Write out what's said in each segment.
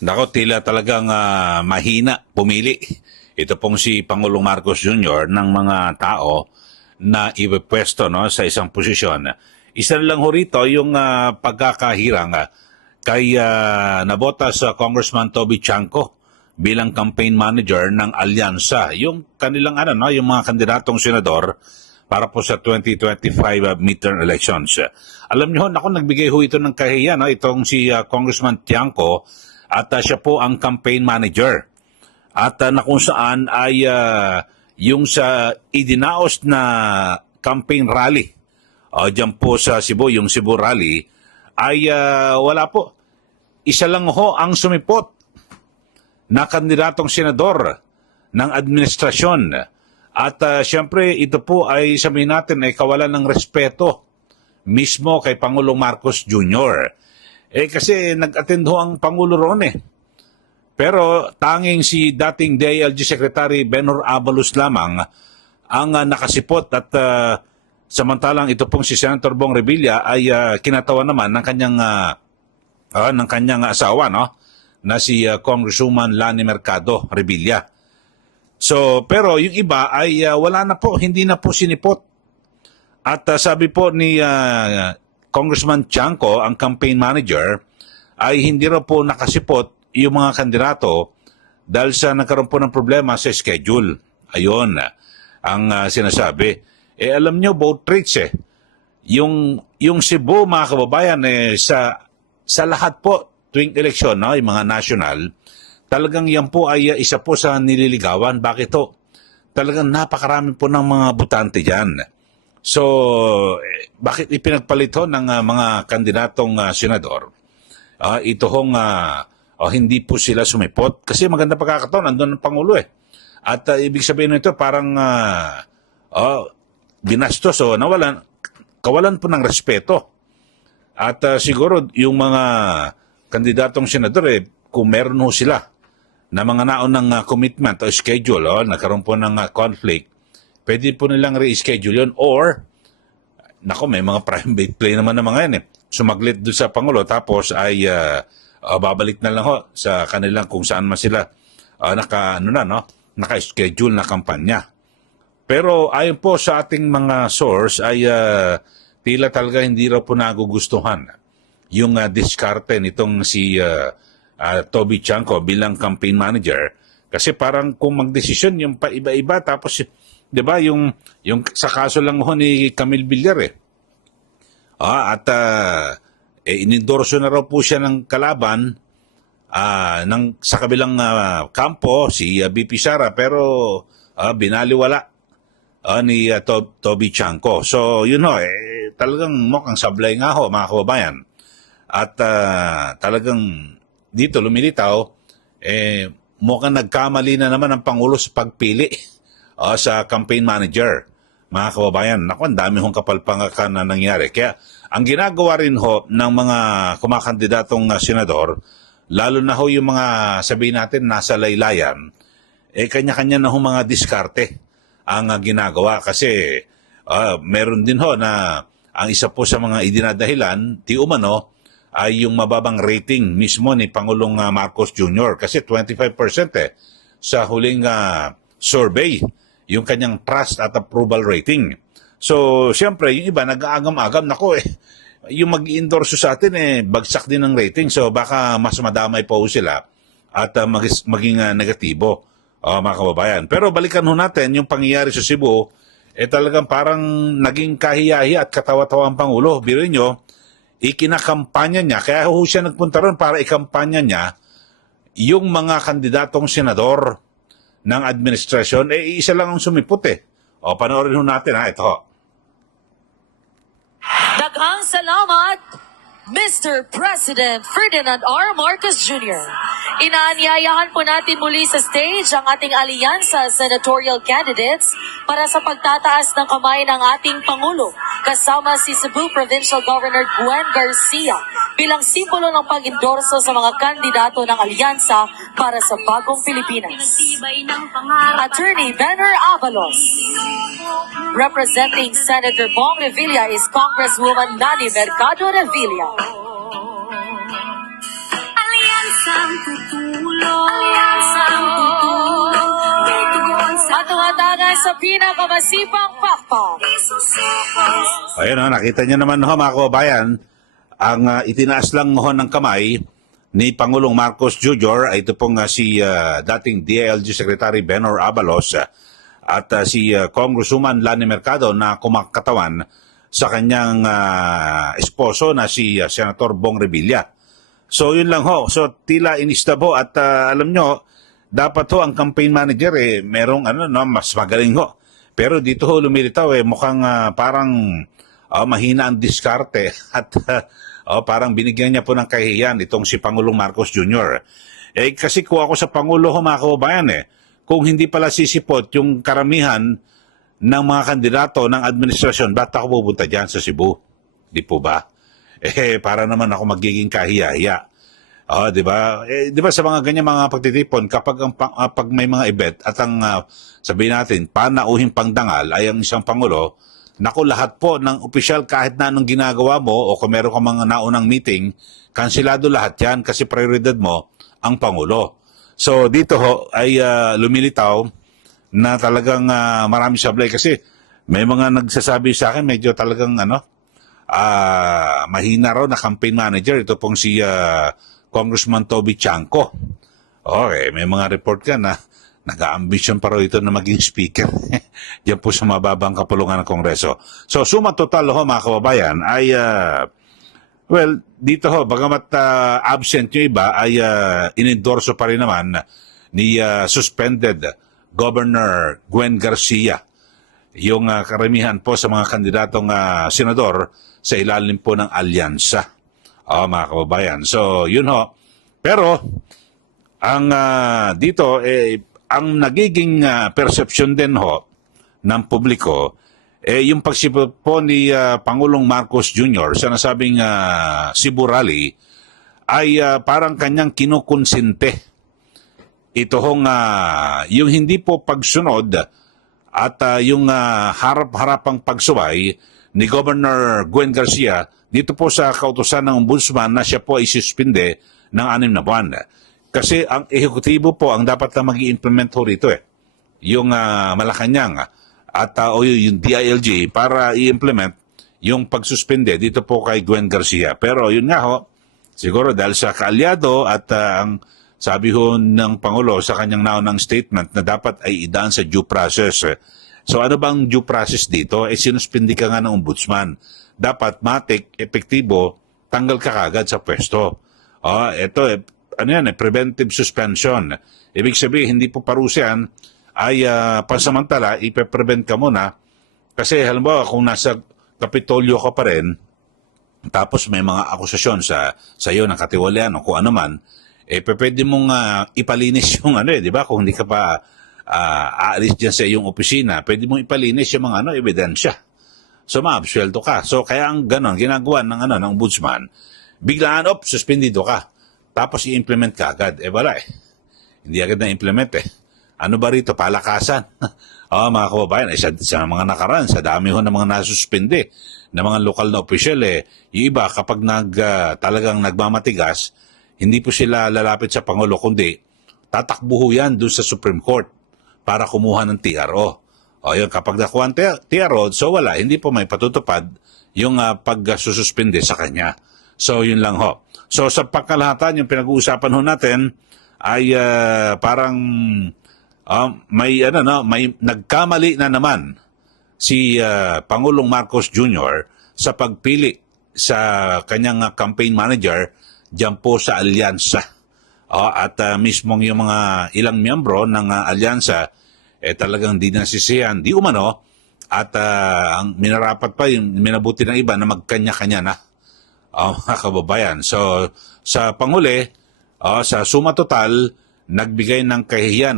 Nako, tila talagang mahina pumili. Ito pong si Pangulong Marcos Jr. ng mga tao na ipepwesto sa isang posisyon. Isa lang ho rito yung pagkakahirang kay nabota sa Congressman Toby Chanco bilang campaign manager ng Alyansa. Yung kanilang yung mga kandidatong senador para po sa 2025 midterm elections. Alam niyo, nagbigay ho ito ng kahiya, itong si Congressman Tiangco, at siya po ang campaign manager. At na kung saan ay yung sa idinaos na campaign rally, dyan po sa Cebu, yung Cebu rally, ay wala po. Isa lang ho ang sumipot na kandidatong senador ng administrasyon. At siyempre, ito po ay sabihin natin ay kawalan ng respeto mismo kay Pangulong Marcos Jr. Kasi nag-attend ho ang Pangulo roon Pero tanging si dating DILG Secretary Benhur Abalos lamang ang nakasipot at samantalang ito pong si Senator Bong Revilla ay kinatawan naman ng kanyang asawa na si Congresswoman Lani Mercado Revilla. So, pero yung iba ay wala na po, hindi na po sinipot. At sabi po ni Congressman Chanco, ang campaign manager, ay hindi raw po nakasipot yung mga kandidato dahil sa nagkaroon po ng problema sa schedule. Ayun, ang sinasabi. Alam nyo, both traits Yung Cebu, mga kababayan, sa lahat po, tuwing eleksyon, yung mga national, talagang yan po ay isa po sa nililigawan. Bakit to? Talagang napakarami po ng mga butante dyan. So, bakit ipinagpalit ho ng mga kandidatong senador? Ito hong hindi po sila sumipot. Kasi maganda pagkakataon, nandun ang Pangulo At ibig sabihin nito parang binastos o kawalan po ng respeto. At siguro yung mga kandidatong senador, kung meron ho sila na mga naunang commitment o schedule, nagkaroon po ng conflict, pwede po nilang reschedule yun or, may mga private play naman ng mga yan Sumaglit doon sa Pangulo tapos ay babalik na lang ho sa kanilang kung saan man sila naka-schedule na kampanya. Pero ayon po sa ating mga source ay tila talaga hindi raw po nagugustuhan yung diskarte nitong si Toby Chanco bilang campaign manager. Kasi parang kung magdesisyon yung paiba-iba tapos 'di ba yung sa kaso lang ho ni Camille Villar at inendorso na raw po siya ng kalaban sa kabilang kampo si BP Sara pero binaliwala ni Toby Chanco. So yun talagang mukhang sablay nga ho mga kababayan. At talagang dito lumilitaw mukhang nagkamali na naman ang Pangulo sa pagpili sa campaign manager, mga kababayan. Naku, ang dami hong kapalpangakan na nangyari. Kaya, ang ginagawa rin ho ng mga kumakandidatong senador, lalo na ho yung mga, sabihin natin, nasa laylayan, kanya-kanya na ho mga diskarte ang ginagawa. Kasi, meron din ho na, ang isa po sa mga idinadahilan, di umano, ay yung mababang rating mismo ni Pangulong Marcos Jr. Kasi 25% sa huling survey, yung kanyang trust at approval rating. So, siyempre, yung iba nag-aagam-agam, yung mag-endorse sa atin, bagsak din ang rating. So, baka mas madamay pa ho sila at maging negatibo, mga kababayan. Pero balikan ho natin, yung pangyayari sa Cebu, talagang parang naging kahiyahi at katawa-tawa ang Pangulo. Biruin nyo, ikinakampanya niya, kaya ho siya nagpunta ron para ikampanya niya yung mga kandidatong senador ng administrasyon, isa lang ang sumipot panoorin ho natin ito Daghang salamat, Mr. President Ferdinand R. Marcos Jr. Inaanyayahan po natin muli sa stage ang ating alyansa senatorial candidates para sa pagtataas ng kamay ng ating Pangulo kasama si Cebu Provincial Governor Gwen Garcia bilang simbolo ng pag-endorso sa mga kandidato ng alyansa para sa bagong Pilipinas. Attorney Benhur Abalos. Representing Senator Bong Revilla is Congresswoman Lani Mercado Revilla. Alianza Matungatagan sa pinakamasipang pakpak. Ayun, nakita niyo naman ho mga kababayan, ang itinaas lang ho ng kamay ni Pangulong Marcos Jr. ay ito pong si dating DILG Secretary Benor Abalos at si Congresswoman Lani Mercado na kumakatawan sa kanyang esposo na si Senator Bong Revilla. So yun lang ho. So tila inista po at alam nyo, dapat ho ang campaign manager merong mas magaling ho. Pero dito ho lumilitaw mukhang parang mahina ang diskarte at parang binigyan niya po ng kahihiyan itong si Pangulong Marcos Jr. Kasi kung ako sa Pangulo ho mga kababayan kung hindi pala sisipot yung karamihan ng mga kandidato ng administrasyon, ba't ako pupunta dyan sa Cebu? Di po ba? Para naman ako magiging kahiya-hiya. Di ba? Di ba sa mga ganyan mga pagtitipon, kapag pag may mga event at ang sabihin natin, panauhing pangdangal ay ang isang Pangulo, naku, lahat po ng opisyal kahit na anong ginagawa mo o kung meron ka mga naunang meeting, kansilado lahat yan kasi prioridad mo ang Pangulo. So dito ho ay lumilitaw na talagang marami sablay kasi may mga nagsasabi sa akin medyo talagang mahina raw na campaign manager. Ito pong si Congressman Toby Chanco. Okay, may mga report ka na nag-a-ambition pa raw ito na maging speaker. Diyan po sa mababang kapulungan ng Kongreso. So, suma total ho mga kababayan ay, dito ho, bagamat absent yung iba, ay inendorso pa rin naman ni suspended Governor Gwen Garcia. Yung karamihan po sa mga kandidatong senador sa ilalim po ng alyansa. Mga kababayan. So, yun ho. Pero, ang dito, ang nagiging perception din ho ng publiko, yung pagsipot po ni Pangulong Marcos Jr. sa nasabing Cebu Rally, ay parang kanyang kinukonsinte. Ito hong, yung hindi po pagsunod at yung harap-harapang pagsuway ni Governor Gwen Garcia dito po sa kautusan ng ombudsman na siya po ay suspinde ng 6 na buwan. Kasi ang ehekutibo po ang dapat na mag-i-implement ho rito yung Malacanang at o yung DILG para i-implement yung pagsuspinde dito po kay Gwen Garcia. Pero yun nga ho, siguro dahil sa kaalyado at ang sabi ho ng Pangulo sa kanyang naunang statement na dapat ay idaan sa due process. So ano bang due process dito? Sinuspindi ka nga ng ombudsman. Dapat matik, epektibo, tanggal ka kagad sa pwesto. Ito, preventive suspension. Ibig sabihin, hindi po parusian, ay pansamantala, ipe-prevent ka muna. Kasi, halimbawa, kung nasa Kapitolyo ka pa rin, tapos may mga akusasyon sa iyo ng katiwalian o kung ano man, pwede mong ipalinis yung di ba? Kung hindi ka pa aalis dyan sa iyong opisina, pwede mong ipalinis yung mga ebidensya. So, maabsuelto ka. So, kaya ang ganon, ginagawa ng ombudsman, biglaan, suspendido ka. Tapos, i-implement ka agad. Wala Hindi agad na-implement Ano ba rito? Palakasan. Mga kababayan, sa mga nakaraan, sa dami ho ng mga nasuspende na mga lokal na opisyal, yung iba, kapag talagang nagmamatigas, hindi po sila lalapit sa Pangulo, kundi tatakbo ho yan doon sa Supreme Court para kumuha ng TRO. Yun, kapag nakuha ang TRO, so wala, hindi po may patutupad yung pagsususpinde sa kanya. So, yun lang ho. So, sa pagkalahatan, yung pinag-uusapan ho natin ay parang may nagkamali na naman si Pangulong Marcos Jr. sa pagpili sa kanyang campaign manager diyan po sa alyansa. At mismong yung mga ilang miyembro ng alyansa talagang di nasisiyan, di umano, at ang minarapat pa yung minabuti ng iba na magkanya-kanya na. Mga kababayan. So, sa Panguli, sa suma total, nagbigay ng kahihiyan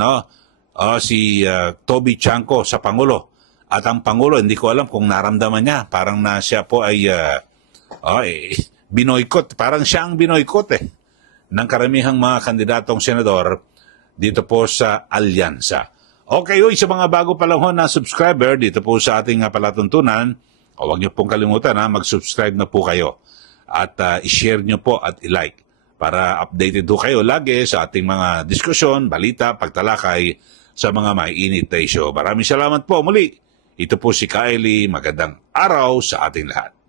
si Toby Chanco sa Pangulo. At ang Pangulo, hindi ko alam kung naramdaman niya. Parang na siya po ay binoykot. Parang siya ang binoykot ng karamihang mga kandidatong senador dito po sa alyansa. Okay, sa mga bago pa lang na subscriber dito po sa ating palatuntunan, huwag niyo pong kalimutan mag-subscribe na po kayo at i-share niyo po at i-like para updated ho kayo lagi sa ating mga diskusyon, balita, pagtalakay sa mga maiinit na issue. Maraming salamat po muli. Ito po si Kylie. Magandang araw sa ating lahat.